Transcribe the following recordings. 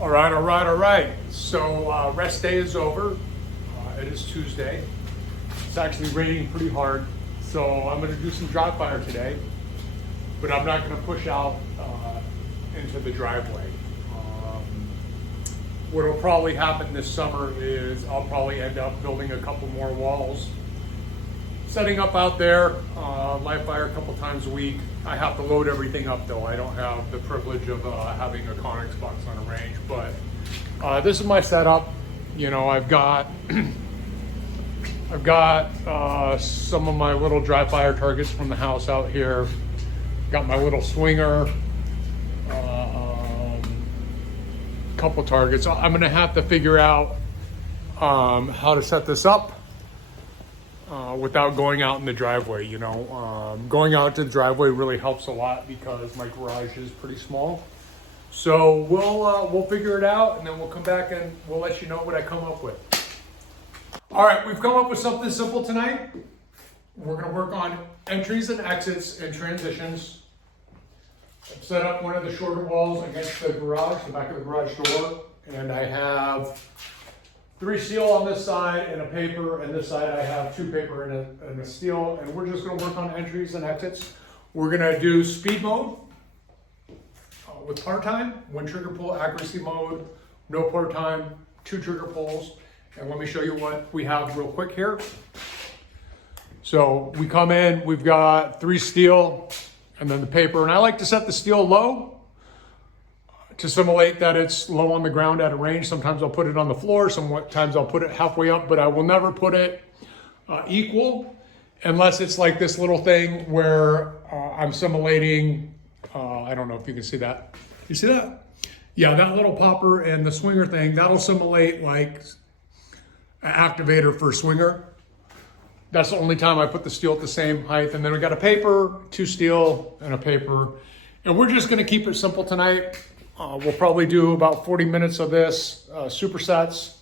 All right. So rest day is over. It is Tuesday. It's actually raining pretty hard. So I'm going to do some dry fire today, but I'm not going to push out into the driveway. What will probably happen this summer is I'll probably end up building a couple more walls, setting up out there, live fire a couple times a week. I have to load everything up though. I don't have the privilege of having a Conex box on a range, but this is my setup. You know, I've got some of my little dry fire targets from the house out here. Got my little swinger, couple targets. I'm gonna have to figure out how to set this up without going out in the driveway. You know, going out to the driveway really helps a lot because my garage is pretty small. So we'll figure it out, and then we'll come back and we'll let you know what I come up with. All right, we've come up with something simple tonight. We're gonna work on entries and exits and transitions. I've set up one of the shorter walls against the garage, the back of the garage door, and I have 3 steel on this side and a paper, and this side I have 2 paper and a steel, and we're just gonna work on entries and exits. We're gonna do speed mode with par time, 1 trigger pull accuracy mode, no par time, 2 trigger pulls, and let me show you what we have real quick here. So we come in, we've got 3 steel, and then the paper, and I like to set the steel low to simulate that it's low on the ground at a range. Sometimes I'll put it on the floor, sometimes I'll put it halfway up, but I will never put it equal unless it's like this little thing where I'm simulating, I don't know if you can see that. You see that? Yeah, that little popper and the swinger thing, that'll simulate like an activator for a swinger. That's the only time I put the steel at the same height. And then we got a paper, 2 steel, and a paper. And we're just gonna keep it simple tonight. We'll probably do about 40 minutes of this, supersets.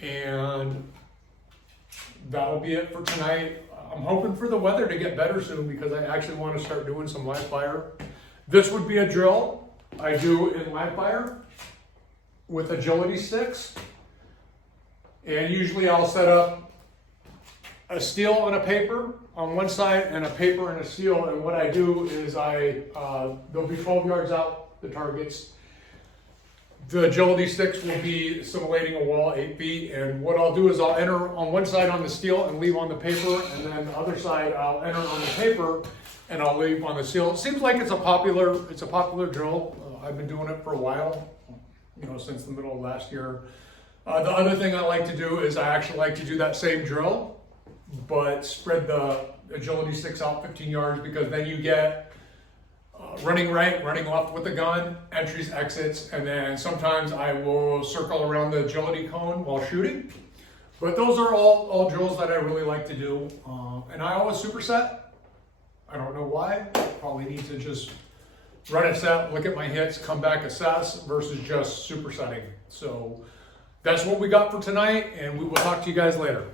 And that'll be it for tonight. I'm hoping for the weather to get better soon because I actually wanna start doing some live fire. This would be a drill I do in live fire with agility sticks. And usually I'll set up a steel and a paper on one side and a paper and a steel, and what I do is they'll be 12 yards out, the targets. The agility sticks will be simulating a wall 8 feet, and what I'll do is I'll enter on one side on the steel and leave on the paper, and then the other side I'll enter on the paper and I'll leave on the steel. It seems like it's a popular drill. I've been doing it for a while, you know, since the middle of last year. The other thing I like to do is I actually like to do that same drill, but spread the agility sticks out 15 yards because then you get running right, running left with the gun, entries, exits, and then sometimes I will circle around the agility cone while shooting. But those are all drills that I really like to do. And I always superset. I don't know why. Probably need to just run a set, look at my hits, come back, assess versus just supersetting. So that's what we got for tonight, and we will talk to you guys later.